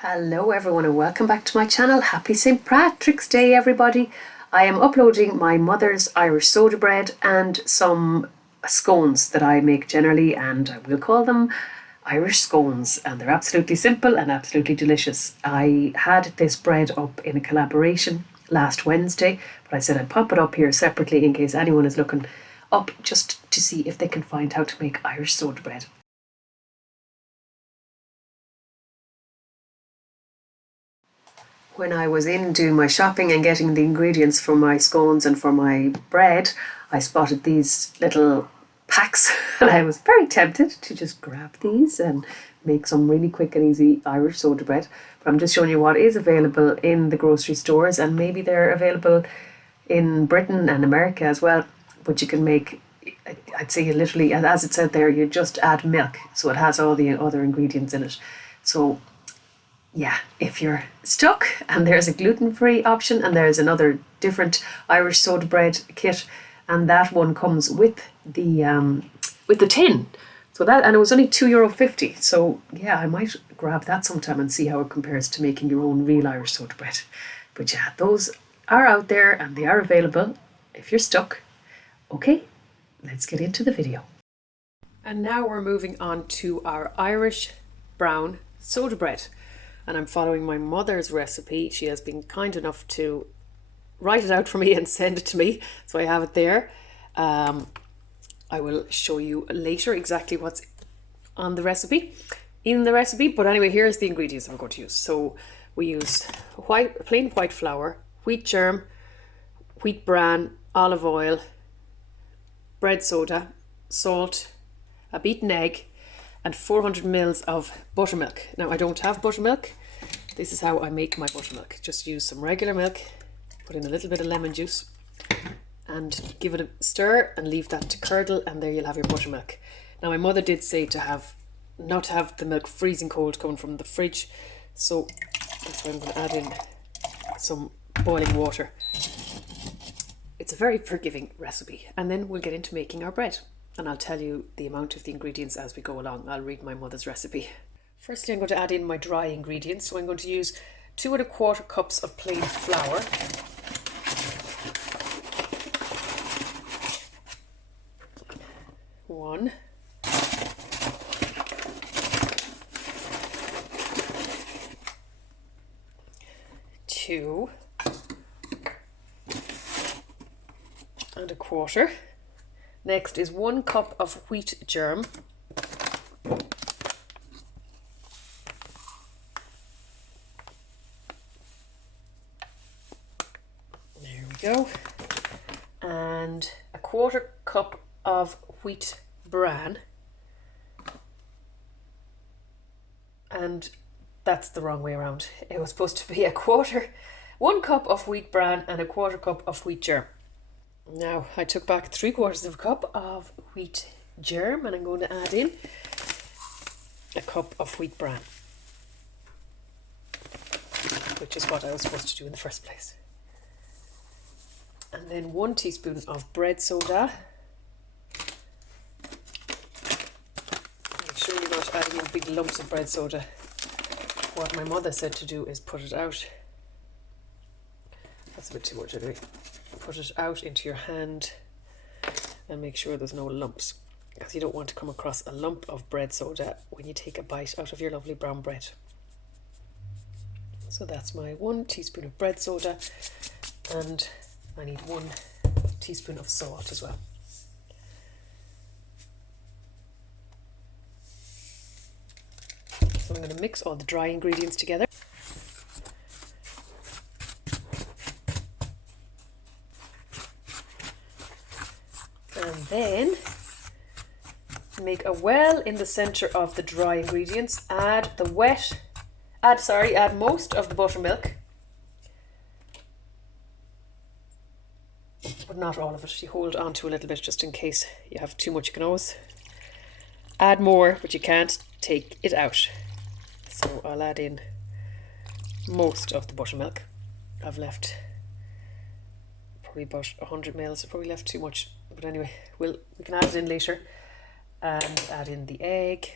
Hello everyone and welcome back to my channel. Happy St. Patrick's Day everybody. I am uploading my mother's Irish soda bread and some scones that I make generally, and I will call them Irish scones, and they're absolutely simple and absolutely delicious. I had this bread up in a collaboration last Wednesday, but I said I'd pop it up here separately in case anyone is looking up just to see if they can find how to make Irish soda bread. When I was in doing my shopping and getting the ingredients for my scones and for my bread, I spotted these little packs and I was very tempted to just grab these and make some really quick and easy Irish soda bread. But I'm just showing you what is available in the grocery stores, and maybe they're available in Britain and America as well. But you can make, I'd say, you literally, as it said there, you just add milk, so it has all the other ingredients in it. So yeah, if you're stuck and there's a gluten-free option and there's another different Irish soda bread kit, and that one comes with the tin. So that, and it was only €2.50. So yeah, I might grab that sometime and see how it compares to making your own real Irish soda bread. But yeah, those are out there and they are available if you're stuck. Okay, let's get into the video. And now we're moving on to our Irish brown soda bread. And I'm following my mother's recipe. She has been kind enough to write it out for me and send it to me, so I have it there. I will show you later exactly what's on the recipe, but anyway, here's the ingredients I'm going to use. So we use plain white flour, wheat germ, wheat bran, olive oil, bread soda, salt, a beaten egg, and 400 ml of buttermilk. Now I don't have buttermilk. This is how I make my buttermilk. Just use some regular milk, put in a little bit of lemon juice and give it a stir and leave that to curdle, and there you'll have your buttermilk. Now my mother did say to not have the milk freezing cold coming from the fridge, so that's why I'm going to add in some boiling water. It's a very forgiving recipe, and then we'll get into making our bread. And I'll tell you the amount of the ingredients as we go along. I'll read my mother's recipe. Firstly, I'm going to add in my dry ingredients. So I'm going to use 2 1/4 cups of plain flour. 1. 2. 1/4. Next is 1 cup of wheat germ. There we go. And 1/4 cup of wheat bran. And that's the wrong way around. It was supposed to be 1 cup of wheat bran and 1/4 cup of wheat germ. Now I took back 3/4 cup of wheat germ, and I'm going to add in a cup of wheat bran, which is what I was supposed to do in the first place. And then 1 teaspoon of bread soda. Make sure you're not adding in big lumps of bread soda. What my mother said to do is put it out. That's a bit too much anyway. Put it out into your hand and make sure there's no lumps, because you don't want to come across a lump of bread soda when you take a bite out of your lovely brown bread. So that's my 1 teaspoon of bread soda, and I need 1 teaspoon of salt as well. So I'm going to mix all the dry ingredients together. And then make a well in the center of the dry ingredients. Add most of the buttermilk, but not all of it. You hold on to a little bit just in case you have too much. You can always add more, but you can't take it out. So I'll add in most of the buttermilk. I've left probably about 100 ml. I probably left too much, but anyway, we can add it in later. And add in the egg.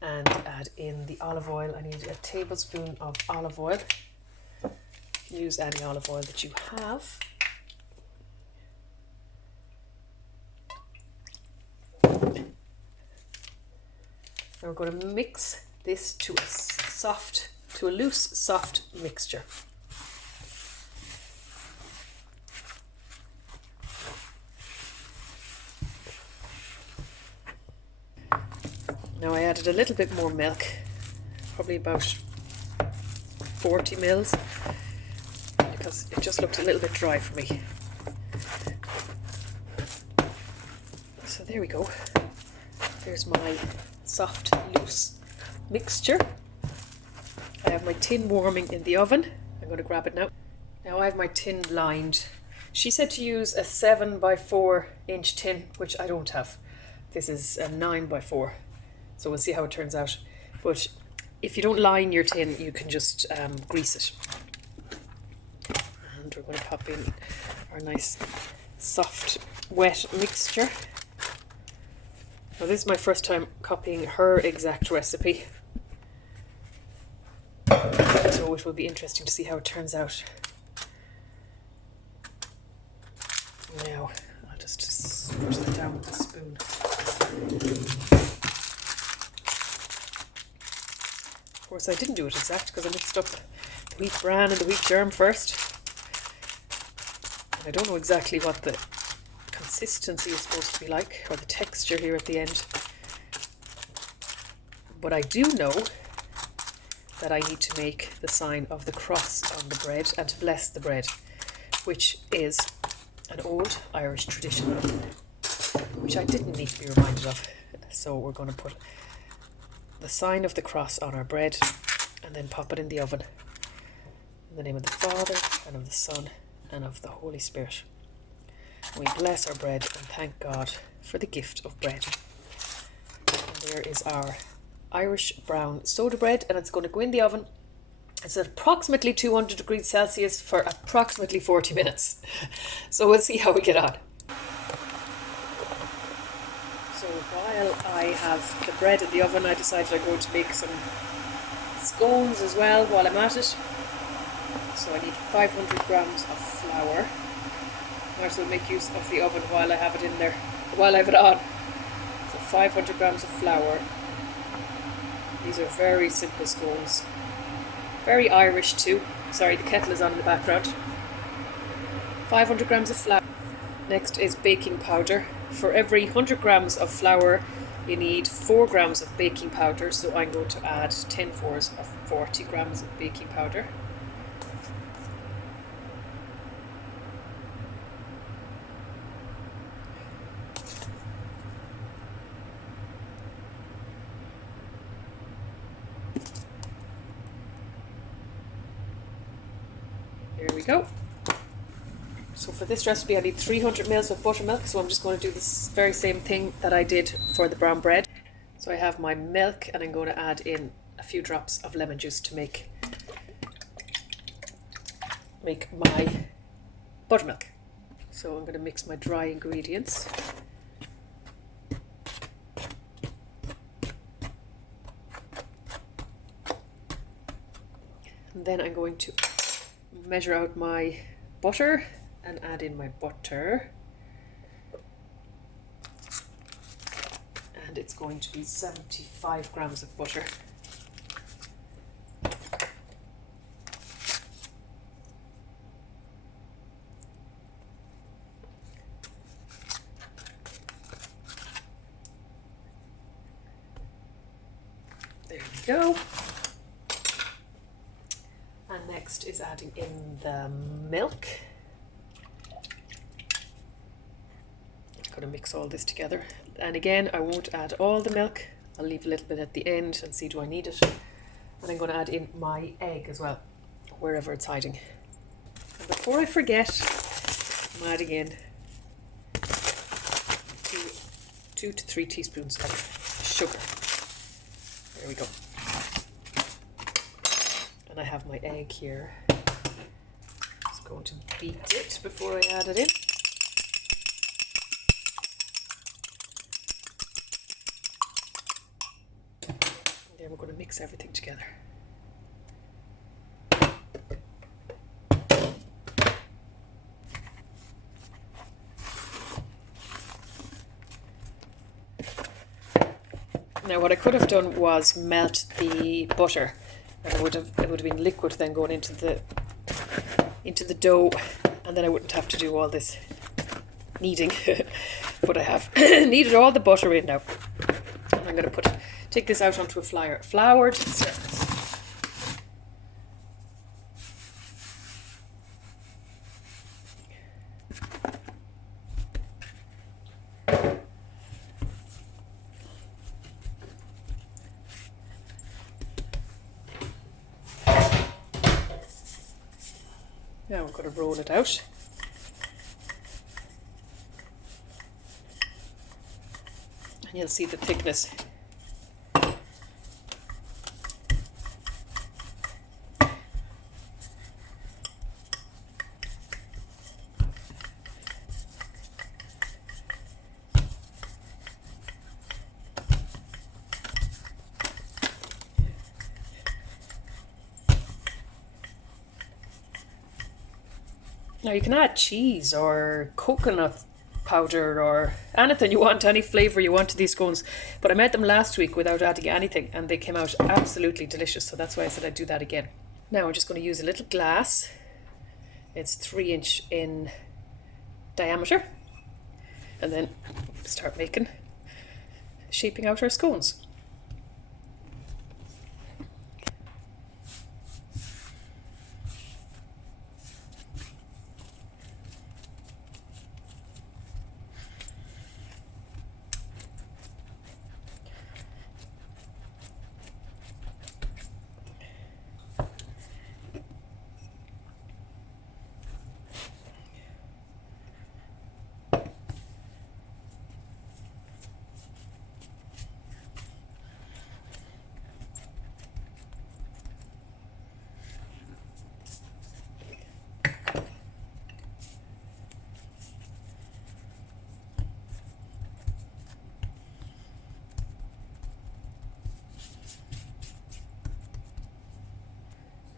and add in the olive oil. I need a tablespoon of olive oil. Use any olive oil that you have. Now we're going to mix this to a loose, soft mixture. Now I added a little bit more milk, probably about 40 mils, because it just looked a little bit dry for me. So there we go. There's my soft, loose mixture. I have my tin warming in the oven. I'm going to grab it now. Now I have my tin lined. She said to use a 7 by 4 inch tin, which I don't have. This is a 9 by 4. So we'll see how it turns out. But if you don't line your tin, you can just grease it. And we're going to pop in our nice soft wet mixture. Now this is my first time copying her exact recipe, so it will be interesting to see how it turns out. Now I'll just push that down with a spoon. Of course I didn't do it exact because I mixed up the wheat bran and the wheat germ first. And I don't know exactly what the consistency is supposed to be like, or the texture here at the end. But I do know that I need to make the sign of the cross on the bread and to bless the bread, which is an old Irish tradition, which I didn't need to be reminded of. So we're going to put the sign of the cross on our bread and then pop it in the oven. In the name of the Father, and of the Son, and of the Holy Spirit. We bless our bread and thank God for the gift of bread. And there is our Irish brown soda bread, and it's going to go in the oven. It's at approximately 200 degrees Celsius for approximately 40 minutes. So we'll see how we get on. So while I have the bread in the oven, I decided I'm going to make some scones as well while I'm at it. So I need 500 grams of flour. Might as well make use of the oven while I have it in there, while I have it on. So 500 grams of flour. These are very simple scones. Very Irish too. Sorry, the kettle is on in the background. 500 grams of flour. Next is baking powder. For every 100 grams of flour, you need 4 grams of baking powder. So I'm going to add 10 fours of 40 grams of baking powder. There we go. So for this recipe I need 300 mils of buttermilk, so I'm just going to do this very same thing that I did for the brown bread. So I have my milk and I'm going to add in a few drops of lemon juice to make my buttermilk. So I'm going to mix my dry ingredients. And then I'm going to measure out my butter and add in my butter, and it's going to be 75 grams of butter. There we go. And next is adding in the milk. I'm going to mix all this together. And again, I won't add all the milk. I'll leave a little bit at the end and see do I need it. And I'm going to add in my egg as well, wherever it's hiding. And before I forget, I'm adding in 2 to 3 teaspoons of sugar. There we go. And I have my egg here. Just going to beat it before I add it in. Then we're going to mix everything together. Now what I could have done was melt the butter, and it would have been liquid then going into the dough, and then I wouldn't have to do all this kneading. But I have kneaded all the butter in now. And I'm going to take this out onto a floured surface. Now I'm going to roll it out. And you'll see the thickness. Now you can add cheese or coconut powder or anything you want, any flavour you want to these scones. But I made them last week without adding anything and they came out absolutely delicious. So that's why I said I'd do that again. Now I'm just going to use a little glass. It's 3" in diameter. And then start shaping out our scones.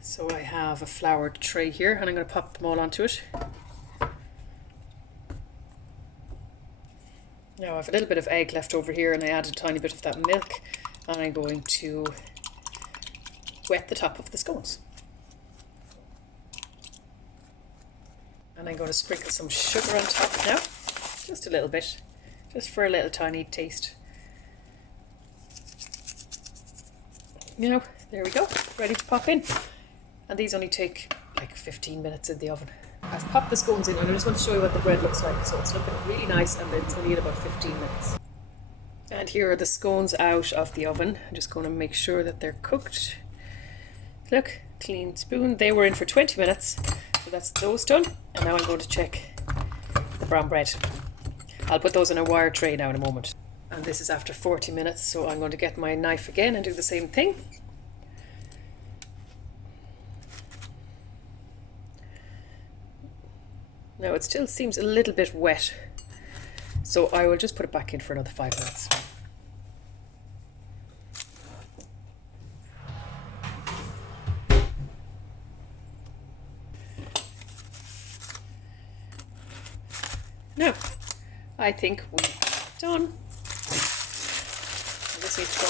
So I have a floured tray here and I'm going to pop them all onto it. Now I have a little bit of egg left over here and I added a tiny bit of that milk and I'm going to wet the top of the scones. And I'm going to sprinkle some sugar on top now, just a little bit, just for a little tiny taste. Now, there we go, ready to pop in. And these only take like 15 minutes in the oven. I've popped the scones in and I just want to show you what the bread looks like. So it's looking really nice and it's only in about 15 minutes. And here are the scones out of the oven. I'm just going to make sure that they're cooked. Look, clean spoon. They were in for 20 minutes. So that's those done. And now I'm going to check the brown bread. I'll put those in a wire tray now in a moment. And this is after 40 minutes. So I'm going to get my knife again and do the same thing. Now it still seems a little bit wet, so I will just put it back in for another 5 minutes. Now, I think we're done. I just need to go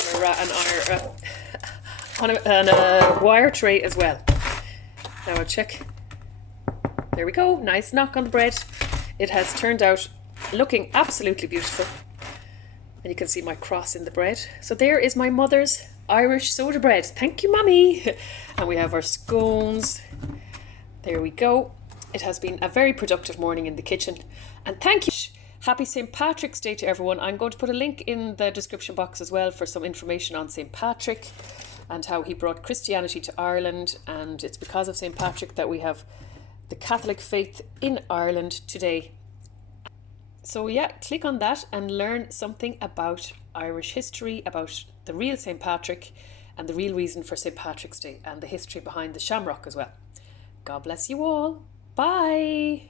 on a wire tray as well. Now I'll check. There we go, nice knock on the bread. It has turned out looking absolutely beautiful. And you can see my cross in the bread. So there is my mother's Irish soda bread. Thank you, Mummy. And we have our scones. There we go. It has been a very productive morning in the kitchen. And thank you. Happy St. Patrick's Day to everyone. I'm going to put a link in the description box as well for some information on St. Patrick and how he brought Christianity to Ireland. And it's because of St. Patrick that we have the Catholic faith in Ireland today. So yeah, click on that and learn something about Irish history, about the real St. Patrick and the real reason for St. Patrick's Day and the history behind the shamrock as well. God bless you all. Bye.